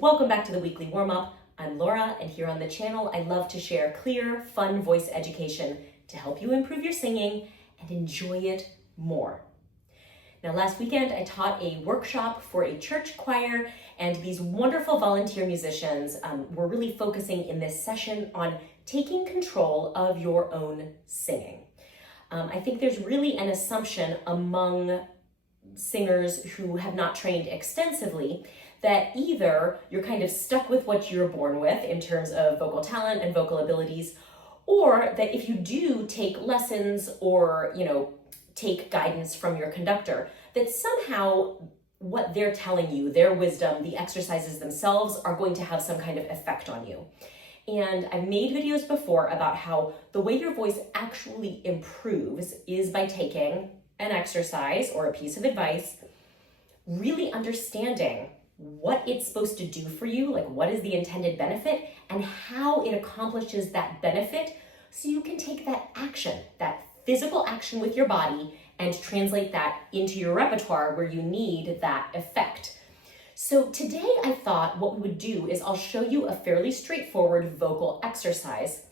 Welcome back to the weekly warm-up. I'm Laura, and here on the channel, I love to share clear, fun voice education to help you improve your singing and enjoy it more. Now, last weekend, I taught a workshop for a church choir, and these wonderful volunteer musicians were really focusing in this session on taking control of your own singing. I think there's really an assumption among singers who have not trained extensively that either you're kind of stuck with what you're born with in terms of vocal talent and vocal abilities, or that if you do take lessons or, take guidance from your conductor, that somehow what they're telling you, their wisdom, the exercises themselves are going to have some kind of effect on you. And I've made videos before about how the way your voice actually improves is by taking an exercise or a piece of advice, really understanding what it's supposed to do for you, like what is the intended benefit and how it accomplishes that benefit, so you can take that action, that physical action with your body, and translate that into your repertoire where you need that effect. So today I thought what we would do is I'll show you a fairly straightforward vocal exercise,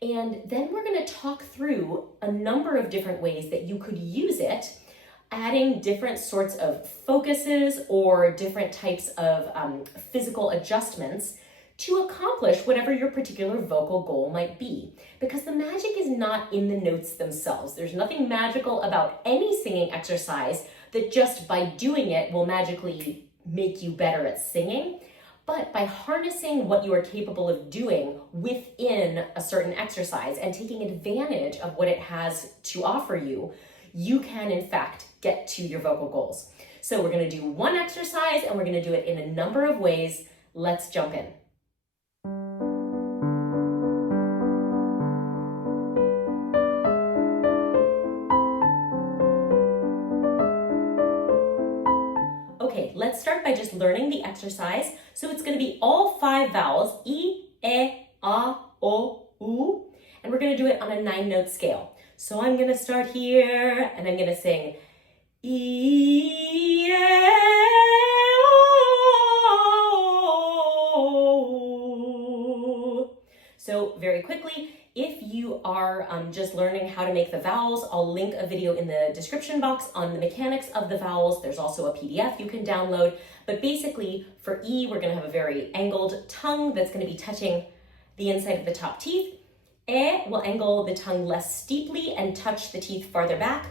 and then we're going to talk through a number of different ways that you could use it, adding different sorts of focuses or different types of physical adjustments to accomplish whatever your particular vocal goal might be. Because the magic is not in the notes themselves. There's nothing magical about any singing exercise that just by doing it will magically make you better at singing. But by harnessing what you are capable of doing within a certain exercise and taking advantage of what it has to offer you, you can in fact get to your vocal goals. So we're going to do one exercise and we're going to do it in a number of ways. Let's jump in. Okay, let's start by just learning the exercise. So it's going to be all 5 vowels, E, E, A, O, U, and we're going to do it on a 9-note scale. So I'm going to start here and I'm going to sing E, E, O. So very quickly, if you are just learning how to make the vowels, I'll link a video in the description box on the mechanics of the vowels. There's also a PDF you can download. But basically, for E, we're going to have a very angled tongue that's going to be touching the inside of the top teeth. E will angle the tongue less steeply and touch the teeth farther back.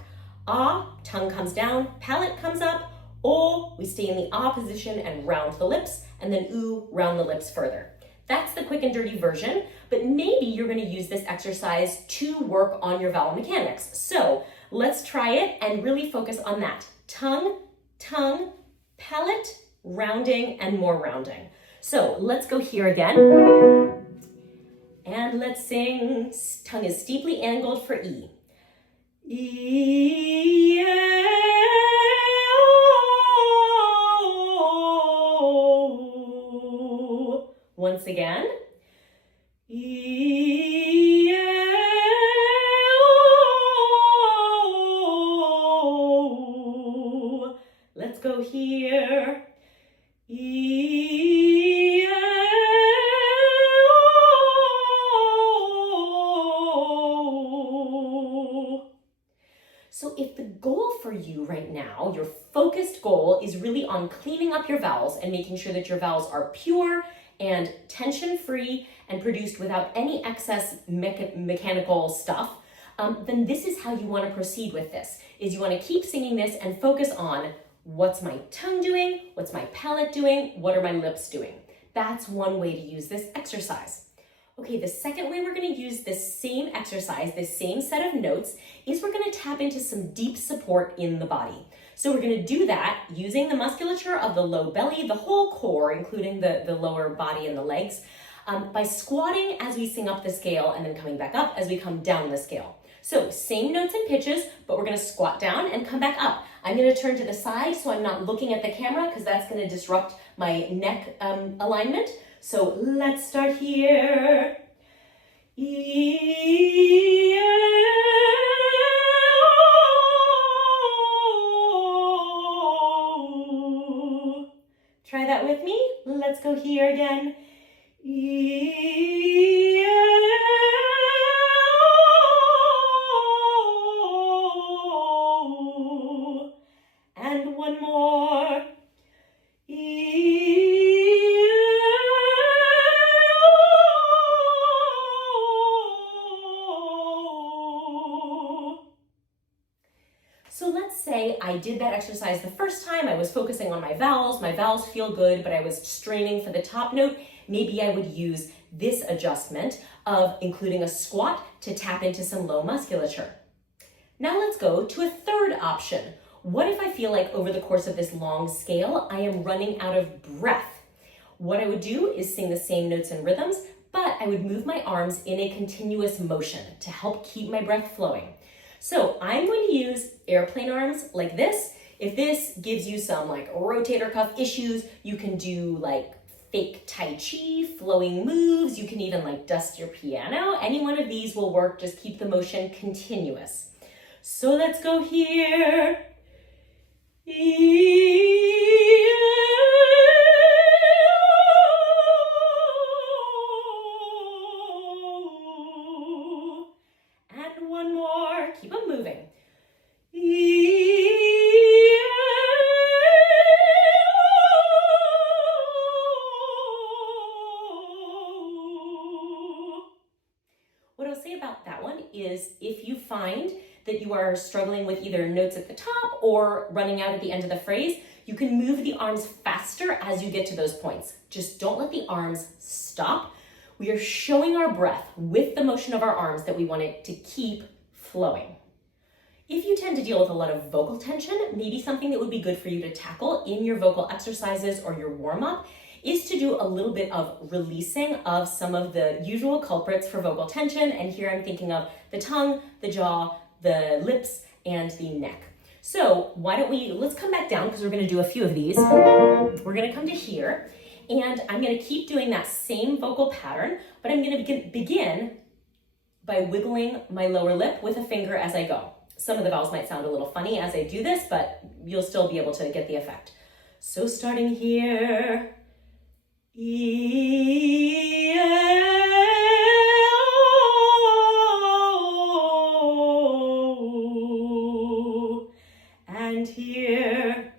A, tongue comes down, palate comes up. O, we stay in the A position and round the lips. And then U, round the lips further. That's the quick and dirty version, but maybe you're going to use this exercise to work on your vowel mechanics. So let's try it and really focus on that. Tongue, tongue, palate, rounding, and more rounding. So let's go here again. And let's sing, tongue is steeply angled for E. E, O. Once again. E, O. Let's go here. E, O. So if the goal for you right now, your focused goal, is really on cleaning up your vowels and making sure that your vowels are pure and tension-free and produced without any excess mechanical stuff, then this is how you want to proceed with this, is you want to keep singing this and focus on what's my tongue doing, what's my palate doing, what are my lips doing. That's one way to use this exercise. Okay, the second way we're going to use this same exercise, this same set of notes, is we're going to tap into some deep support in the body. So we're going to do that using the musculature of the low belly, the whole core, including the lower body and the legs, by squatting as we sing up the scale and then coming back up as we come down the scale. So same notes and pitches, but we're going to squat down and come back up. I'm going to turn to the side so I'm not looking at the camera because that's going to disrupt my neck alignment. So let's start here. E, Try that with me. Let's go here again. And one more. So let's say I did that exercise the first time. I was focusing on my vowels. My vowels feel good, but I was straining for the top note. Maybe I would use this adjustment of including a squat to tap into some low musculature. Now let's go to a third option. What if I feel like over the course of this long scale, I am running out of breath? What I would do is sing the same notes and rhythms, but I would move my arms in a continuous motion to help keep my breath flowing. So I'm going to use airplane arms like this. If this gives you some like rotator cuff issues, you can do like fake Tai Chi, flowing moves. You can even like dust your piano. Any one of these will work. Just keep the motion continuous. So let's go here. And one more. Keep them moving. What I'll say about that one is if you find that you are struggling with either notes at the top or running out at the end of the phrase, you can move the arms faster as you get to those points. Just don't let the arms stop. We are showing our breath with the motion of our arms that we want it to keep flowing. If you tend to deal with a lot of vocal tension, maybe something that would be good for you to tackle in your vocal exercises or your warm-up is to do a little bit of releasing of some of the usual culprits for vocal tension. And here I'm thinking of the tongue, the jaw, the lips, and the neck. So let's come back down because we're gonna do a few of these. We're gonna come to here, and I'm gonna keep doing that same vocal pattern, but I'm gonna begin by wiggling my lower lip with a finger as I go. Some of the vowels might sound a little funny as I do this, but you'll still be able to get the effect. So starting here, and here,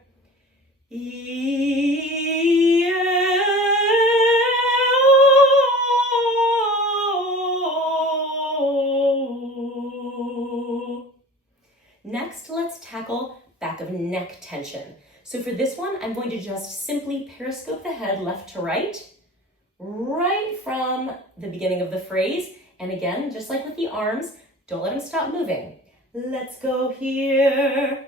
Next, let's tackle back of neck tension. So for this one, I'm going to just simply periscope the head left to right from the beginning of the phrase. And again, just like with the arms, don't let them stop moving. Let's go here.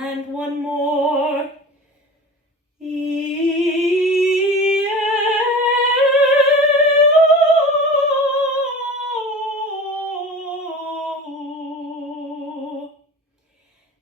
And one more.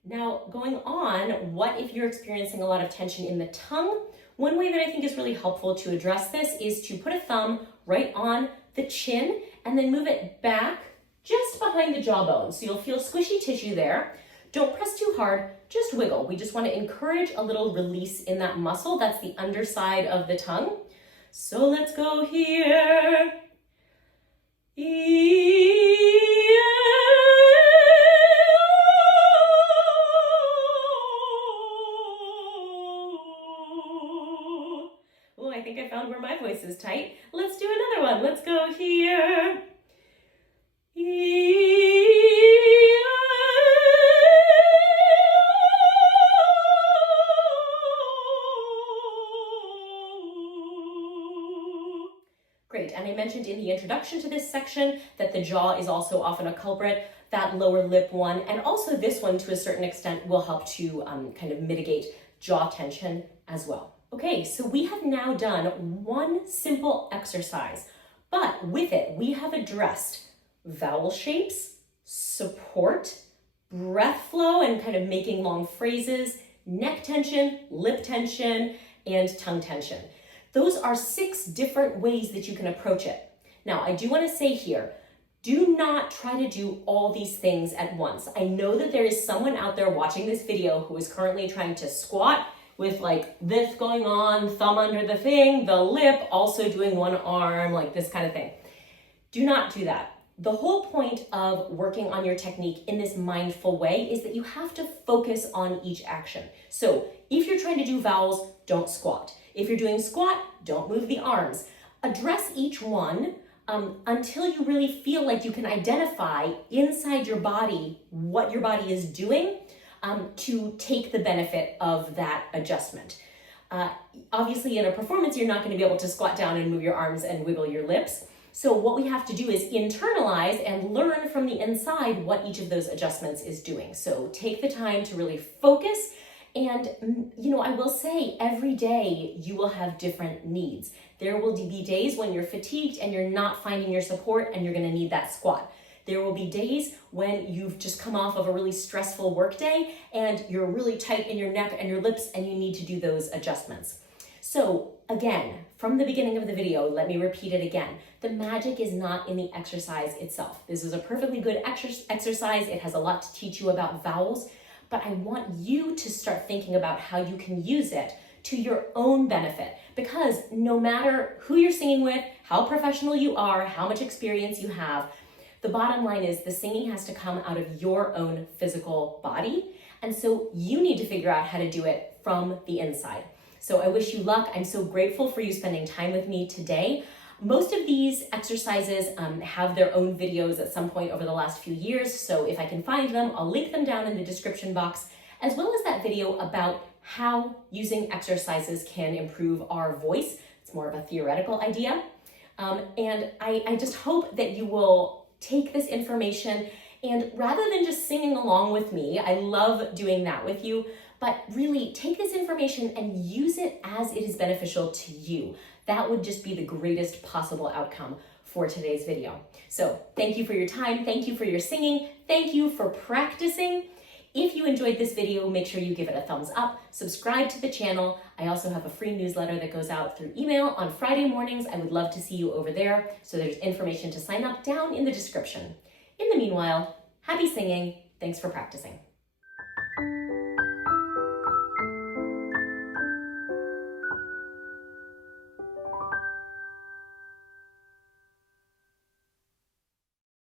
Now, going on, what if you're experiencing a lot of tension in the tongue? One way that I think is really helpful to address this is to put a thumb right on the chin and then move it back just behind the jawbone. So you'll feel squishy tissue there. Don't press too hard, just wiggle. We just want to encourage a little release in that muscle. That's the underside of the tongue. So let's go here. Oh, I think I found where my voice is tight. Let's do another one. Let's go here. Great, and I mentioned in the introduction to this section that the jaw is also often a culprit, that lower lip one, and also this one to a certain extent will help to kind of mitigate jaw tension as well. Okay, so we have now done one simple exercise, but with it, we have addressed vowel shapes, support, breath flow and kind of making long phrases, neck tension, lip tension, and tongue tension. Those are 6 different ways that you can approach it. Now, I do want to say here, do not try to do all these things at once. I know that there is someone out there watching this video who is currently trying to squat with like this going on, thumb under the thing, the lip, also doing one arm, like this kind of thing. Do not do that. The whole point of working on your technique in this mindful way is that you have to focus on each action. So if you're trying to do vowels, don't squat. If you're doing squat, don't move the arms. Address each one until you really feel like you can identify inside your body what your body is doing to take the benefit of that adjustment. Obviously, in a performance, you're not going to be able to squat down and move your arms and wiggle your lips. So what we have to do is internalize and learn from the inside what each of those adjustments is doing. So take the time to really focus. And, I will say every day you will have different needs. There will be days when you're fatigued and you're not finding your support and you're going to need that squat. There will be days when you've just come off of a really stressful work day and you're really tight in your neck and your lips and you need to do those adjustments. So again, from the beginning of the video, let me repeat it again. The magic is not in the exercise itself. This is a perfectly good exercise. It has a lot to teach you about vowels, but I want you to start thinking about how you can use it to your own benefit, because no matter who you're singing with, how professional you are, how much experience you have, the bottom line is the singing has to come out of your own physical body. And so you need to figure out how to do it from the inside. So I wish you luck. I'm so grateful for you spending time with me today. Most of these exercises have their own videos at some point over the last few years. So if I can find them, I'll link them down in the description box, as well as that video about how using exercises can improve our voice. It's more of a theoretical idea. And I just hope that you will take this information and rather than just singing along with me, I love doing that with you, but really take this information and use it as it is beneficial to you. That would just be the greatest possible outcome for today's video. So thank you for your time. Thank you for your singing. Thank you for practicing. If you enjoyed this video, make sure you give it a thumbs up, subscribe to the channel. I also have a free newsletter that goes out through email on Friday mornings. I would love to see you over there. So there's information to sign up down in the description. In the meanwhile, happy singing. Thanks for practicing.